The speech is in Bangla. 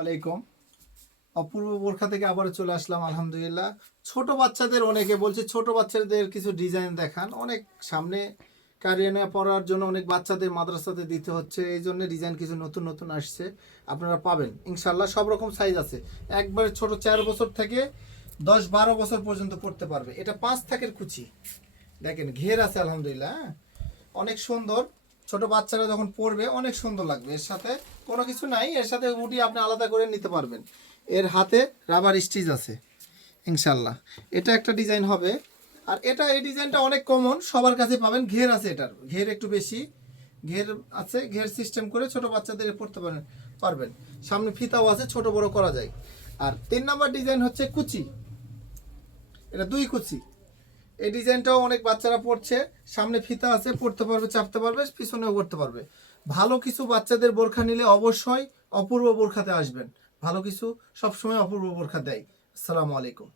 ওয়ালাইকুম। অপূর্ব বোরখা থেকে আবারও চলে আসলাম, আলহামদুলিল্লাহ। ছোট বাচ্চাদের, অনেকে বলছে ছোট বাচ্চাদের কিছু ডিজাইন দেখান। অনেক সামনে কারিয়ানা পড়ার জন্য অনেক বাচ্চাদের মাদ্রাসাতে দিতে হচ্ছে, এই জন্য ডিজাইন কিছু নতুন নতুন আসছে, আপনারা পাবেন ইনশাল্লাহ। সব রকম সাইজ আছে, একবারে ছোট 4 বছর থেকে 10-12 বছর পর্যন্ত পড়তে পারবে। এটা 5 থাকের কুচি, দেখেন ঘের আছে আলহামদুলিল্লাহ। হ্যাঁ, অনেক সুন্দর। ছোট বাচ্চারা যখন পড়বে অনেক সুন্দর লাগবে। এর সাথে কোনো কিছু নাই, এর সাথে উডি আপনি আলাদা করে নিতে পারবেন। এর হাতে রাবার স্টিচ আছে ইনশাল্লাহ। এটা একটা ডিজাইন হবে। আর এই ডিজাইনটা অনেক কমন, সবার কাছে পাবেন। ঘের আছে, এটার ঘের একটু বেশি ঘের আছে। ঘের সিস্টেম করে ছোট বাচ্চাদের পড়তে পারবেন। সামনে ফিতাও আছে, ছোট বড় করা যায়। আর 3 নম্বর ডিজাইন হচ্ছে কুচি। এটা 2 কুচি। এই ডিজাইনটাও অনেক বাচ্চারা পড়ছে। সামনে ফিতা আছে, পড়তে পারবে, চাপতে পারবে, পিছনেও করতে পারবে। ভালো কিছু বাচ্চাদের বোরখা নিলে অবশ্যই অপূর্ব বোরখাতে আসবেন। ভালো কিছু সবসময় অপূর্ব বোরখা দেয়। আসসালামু আলাইকুম।